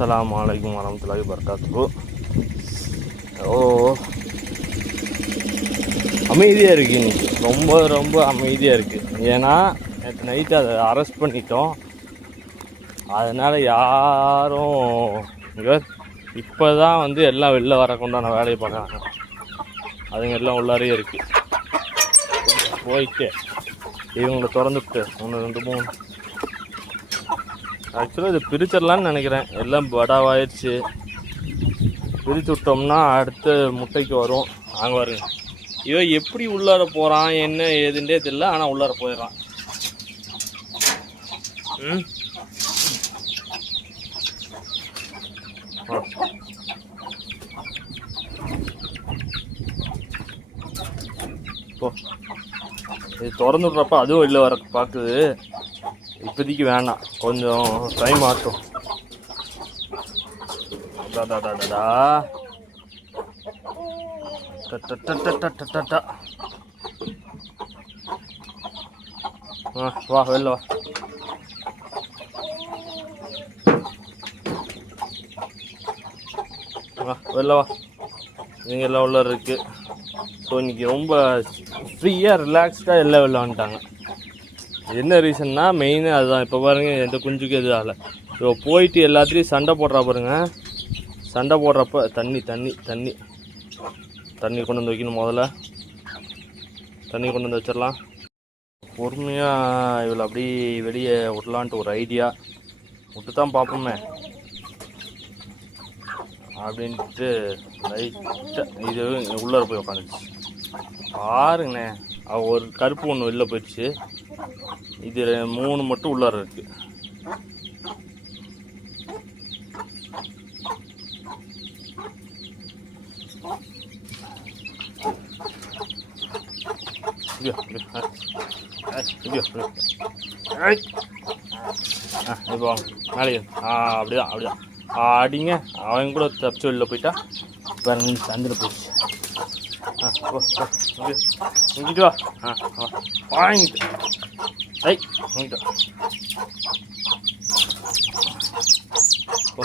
அஸ்ஸலாமு அலைக்கும் வரமத்துல்லாஹி ஓ அமைதியாக இருக்குது இன்னைக்கு ரொம்ப ரொம்ப அமைதியாக இருக்குது ஏன்னா நேற்று நைட்டு அதை அரெஸ்ட் பண்ணிட்டோம். அதனால் யாரும் இவர் இப்போ தான் வந்து எல்லாம் வெளில வரக்குண்டான வேலையை பார்க்குறாங்க. அதுங்க எல்லாம் உள்ளாரே இருக்குது போயிட்டு இவங்களை திறந்துட்டு ஒன்று ரெண்டு மூணு. ஆக்சுவலாக இது பிரிச்சிடலான்னு நினைக்கிறேன். எல்லாம் படாவாயிடுச்சு பிரித்து விட்டோம்னா அடுத்த முட்டைக்கு வரும். அங்கே வருங்க இவன் எப்படி உள்ளார போகிறான் என்ன ஏதுன்றே தெரியல ஆனால் உள்ளார போயிடுறான். ம்? போ. இது திறந்து விட்றப்ப அதுவும் வெளில வர பார்க்குது. இப்போதைக்கு வேணாம். கொஞ்சம் டைம் ஆட்டும் அடாடாடாடா. ஆ வா வெளில வா. வா வெளில வா. இங்கே எல்லாம் உள்ள இருக்கு. ஸோ இன்னைக்கு ரொம்ப ஃப்ரீயாக ரிலாக்ஸ்டாக எல்லாம் வெளில வந்துட்டாங்க. என்ன ரீசன்னா மெயினு அதுதான். இப்போ பாருங்க எந்த குஞ்சுக்கு எதுவும் ஆகலை. இப்போ போயிட்டு எல்லாத்துலேயும் சண்டை போடுறா பாருங்க. சண்டை போடுறப்ப தண்ணி தண்ணி தண்ணி. தண்ணி கொண்டு வந்து வைக்கணும் முதல்ல. தண்ணி கொண்டு வந்து வச்சிடலாம். பொறுமையாக இவளை அப்படியே வெளியே விடலான்ட்டு ஒரு ஐடியா விட்டு தான் பார்ப்போமே. அப்படின்ட்டு லைட்டாக இது உள்ளார போய் உட்காந்துச்சு பாருங்கண்ணே ஒரு கருப்பு ஒன்று வெளில போயிடுச்சு. இது மூணு மட்டும் உள்ளார இருக்கு. ஆ. ஆ, இப்போ வாங்க. மேலே ஆ அப்படிதான் அப்படிதான் ஆ, அடிங்க. அவங்க கூட தப்பிச்சு வெளில போயிட்டா பாருங்க சந்திர போயிடுச்சு. ஆ ஓ போ இங்கிட்டு வா. ஆ வாங்கிட்டு. வாங்கிட்டு ஐ இங்கிட்டு வா. போ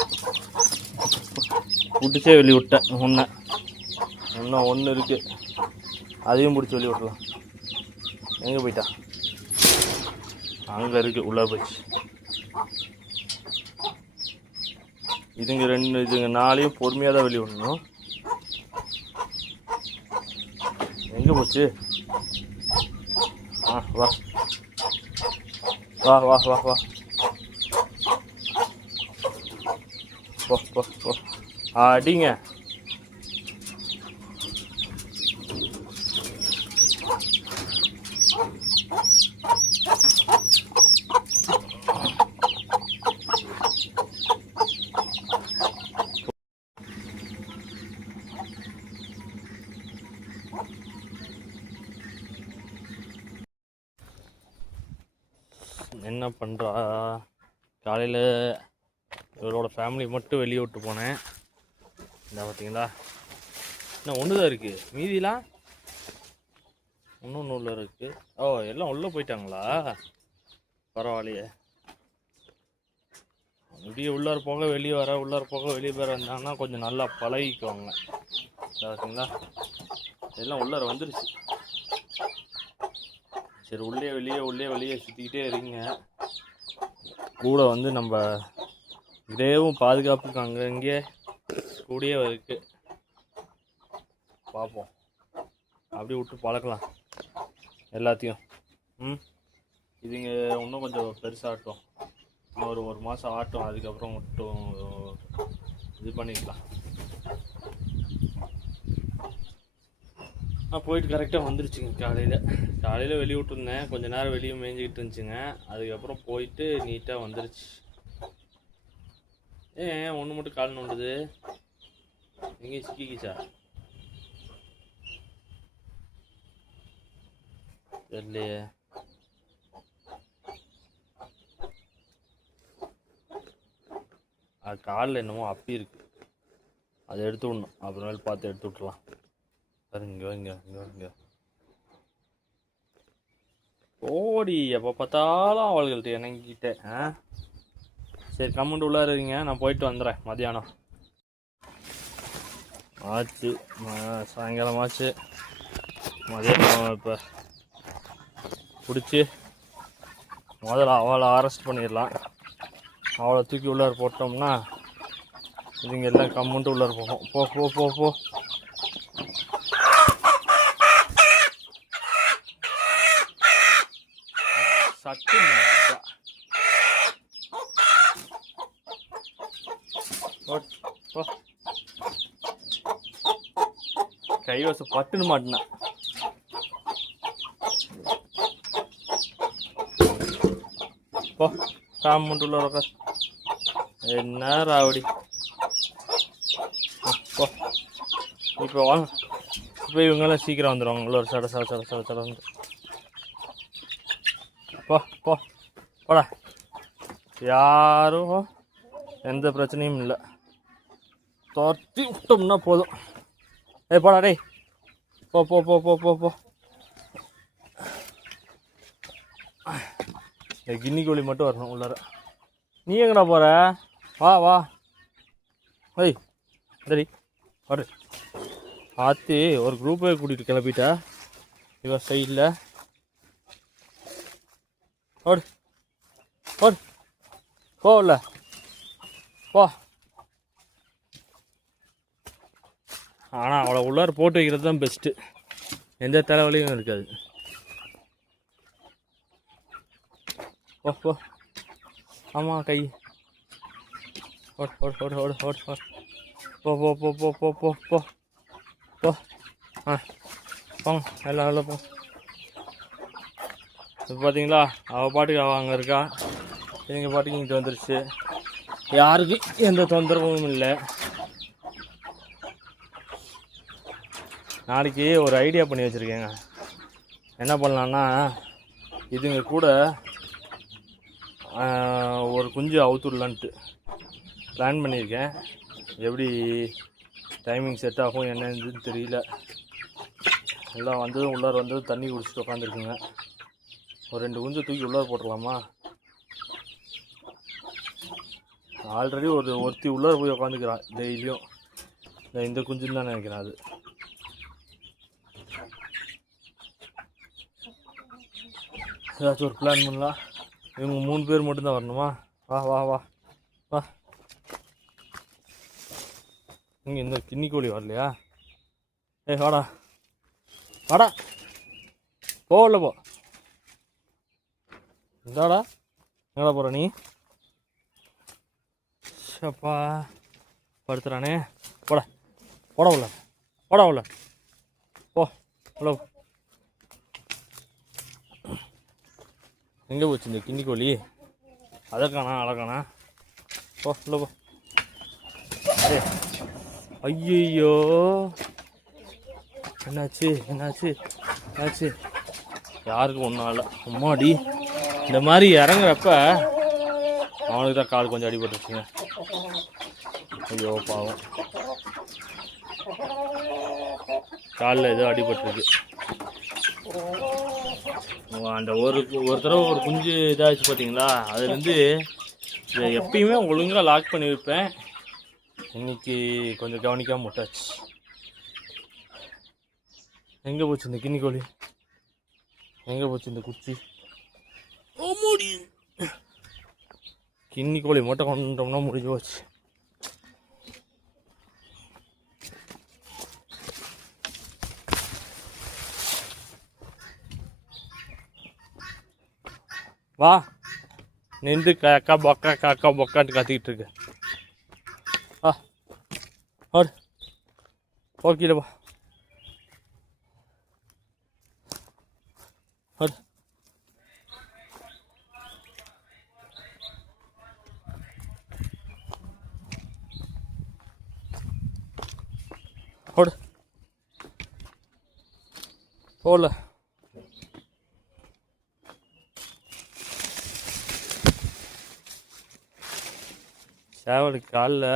பிடிச்சே வெளியே விட்டேன் ஒன்று இன்னும் ஒன்று இருக்கு அதையும் பிடிச்சி வெளியே விடலாம் எங்கே போயிட்டா அங்கே இருக்கு உள்ளே போயிடுச்சு இதுங்க ரெண்டு இதுங்க நாளையும் பொறுமையாக தான் வெளியே விடணும் எங்கே போச்சு ஆ வா வா வா வா வா. போ போ போ. அடிங்க. என்ன பண்ணுறா காலையில் இவரோட ஃபேமிலி மட்டும் வெளியே விட்டு போனேன். இந்த பார்த்தீங்களா இன்னும் ஒன்று தான் இருக்குது மீதிலாம் இன்னும் ஒன்று உள்ள இருக்குது ஓ எல்லாம் உள்ளே போயிட்டாங்களா? பரவாயில்லையே. இப்படியே உள்ளார போக வெளியே வர உள்ளார போக வெளியே வர வந்தாங்கன்னா கொஞ்சம் நல்லா பழகிக்குவாங்க. பார்த்தீங்களா எல்லாம் உள்ளார வந்துருச்சு. சரி உள்ளே வெளியே உள்ளே வெளியே சுற்றிக்கிட்டே இருங்க. கூட வந்து நம்ம இதேவும் பாதுகாப்புக்கு அங்கங்கே கூடயே இருக்குது பார்ப்போம் அப்படியே விட்டு பழக்கலாம். எல்லாத்தையும். ம்? இதுங்க இன்னும் கொஞ்சம் பெருசாகட்டும் இன்னும் ஒரு ஒரு மாதம் ஆட்டும். அதுக்கப்புறம் மட்டும் இது பண்ணிக்கலாம். போயிட்டு கரெக்டாக வந்துருச்சுங்க காலையில். காலையில் வெளியே விட்டுருந்தேன் கொஞ்ச நேரம் வெளியே மேய்ஞ்சிக்கிட்டு இருந்துச்சுங்க. அதுக்கப்புறம் போயிட்டு நீட்டாக வந்துருச்சு. ஏன் ஒன்று மட்டும் கால் நோண்டுது? எங்கேயும் சிக்கிக்கிச்சா? தெரியலையே. அது காலில் என்னமோ அப்பி இருக்கு அதை எடுத்து விடணும். அப்புறமேல் பார்த்து எடுத்து விட்றலாம் பாருங்க இங்கே இங்க இங்கே இங்கே ஓடி எப்போ பார்த்தாலும் அவள்கள்ட்ட இணங்கிக்கிட்டேன் ஆ? சரி கம்முண்டு உள்ளார இருங்க நான் போயிட்டு வந்துடுறேன் மதியானம் ஆச்சு ம- சாயங்காலம் ஆச்சு மதியானம் இப்போ. பிடிச்சி முதல்ல அவளை அரெஸ்ட் பண்ணிடலாம். அவளை தூக்கி உள்ளார போட்டோம்னா இதுங்க எல்லாம் கம்முன்ட்டு உள்ளார போகும். போ போ போ போ. சட்டு கைவச கைவசம் பட்டுன்னு மாட்டினா. போ காமௌண்ட் உள்ள உட்கார் என்ன ராவடி? போ, இப்போ வாங்க. இப்போ இவங்கெல்லாம் சீக்கிரம் வந்துடுவாங்க உள்ள ஒரு சட சட சட சட சட வந்து. போ போ. போடா. யாரும் எந்த பிரச்சனையும் இல்லை. துரத்தி விட்டோம்னா போதும். ஏய் போடா டேய். போ போ போ போ போ போ. இந்த கின்னி கோழி மட்டும் வரணும் உள்ளார. நீ எங்கடா போகிற வா வா. ஏய் சரி வரு ஆத்தி ஒரு குரூப்பே கூட்டிகிட்டு கிளப்பிட்டா இவன் சைடில் ஓடு ஓடு போகல போ ஆனால் அவளை உள்ளார போட்டு வைக்கிறது தான் பெஸ்ட்டு எந்த தலைவலியும் இருக்காது. போ போ. ஆமாம் கை. ஓடு ஓடு ஓடு ஓடு ஓடு ஓடு. போ போ போ போ போ போ போ. போ. ஆ. போங்க எல்லாம் எல்லாம் போ இப்போ பார்த்தீங்களா அவள் பாட்டுக்கு அவள் அங்கே இருக்கா. எங்கள் பாட்டுக்கு இங்கிட்டு வந்துருச்சு. யாருக்கும் எந்த தொந்தரவும் இல்லை. நாளைக்கு ஒரு ஐடியா பண்ணி வச்சுருக்கேங்க. என்ன பண்ணலான்னா இதுங்க கூட ஒரு குஞ்சு அவுத்துடலான்ட்டு பிளான் பண்ணியிருக்கேன். எப்படி டைமிங் செட் ஆகும் என்னன்னு தெரியல. எல்லாம் வந்ததும் உள்ளார வந்ததும் தண்ணி குடிச்சிட்டு உட்காந்துருக்குங்க. ஒரு ரெண்டு குஞ்சு தூக்கி உள்ளார போட்டுடலாமா ஆல்ரெடி ஒரு ஒருத்தி உள்ளார போய் உட்காந்துக்கிறான் டெய்லியும். இந்த இந்த குஞ்சுன்னு தான் நினைக்கிறேன் அது. ஏதாச்சும் ஒரு பிளான் பண்ணலாம் இவங்க மூணு பேர் மட்டும்தான் வரணுமா? வா வா வா. வா. இங்கே இந்த கிண்ணி கோழி வரலையா? ஏய் வாடா. வாடா. போகல போ. இந்தாடா. எங்கடா போகிற நீ? சப்பா படுத்துறானே. போடா. போடா உள்ள. போடா உள்ள. போ. உள்ள. எங்கே போச்சு இந்த கிண்ணி கோழி? அதை காணா அதை காணா போ உள்ள போ. ஐயோ என்னாச்சு? என்னாச்சு? என்னாச்சு? யாருக்கும் ஒன்றும் இல்லை அம்மாடி. இந்த மாதிரி இறங்குறப்ப அவனுக்கு தான் கால் கொஞ்சம் அடிபட்டுருச்சுங்க. ஐயோ பாவம். காலில் ஏதோ அடிபட்டுருக்கு. அந்த ஒரு ஒரு தடவை ஒரு குஞ்சு இதாகிடுச்சு பார்த்தீங்களா அதுலேருந்து இதை எப்பயுமே ஒழுங்காக லாக் பண்ணி வைப்பேன். இன்னைக்கு கொஞ்சம் கவனிக்காம விட்டாச்சு. எங்கே போச்சு இந்த கிண்ணி கோழி? எங்கே போச்சு இந்த குச்சி? ஆமாடி. கிண்ணி கோழி மட்டும் கொண்டோம்னா முடிஞ்சு போச்சு. வா. நின்று கக்கா பொக்கா காக்கா பொக்கான்னு கத்திக்கிட்டு இருக்கு. ஆ ஓடு ஓடு போகல சேவல் காலில்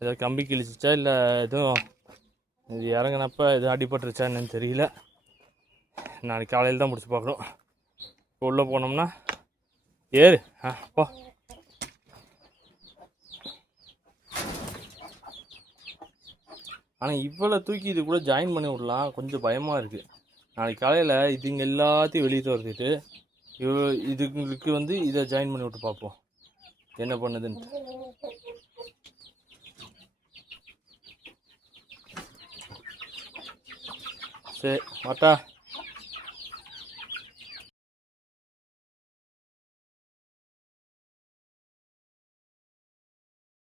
ஏதோ கம்பி கிழிச்சிச்சா இல்லை எதுவும் இது இறங்கினப்ப எதுவும் அடிபட்டுருச்சா என்னன்னு தெரியல. நாளைக்கு காலையில் தான் முடிச்சு பார்க்கணும். உள்ளே போனோம்னா ஏறு. ஆ போ. ஆனால் இவ்வளோ தூக்கி இது கூட ஜாயின் பண்ணி விடலாம். கொஞ்சம் பயமாக இருக்குது நாளைக்கு காலையில் இதுங்க எல்லாத்தையும் வெளியே துரத்திட்டு இவ்வளோ இதுங்களுக்கு வந்து இதை ஜாயின் பண்ணி விட்டு பார்ப்போம். என்ன பண்ணுதுன்ட்டு. சரி மாட்டா.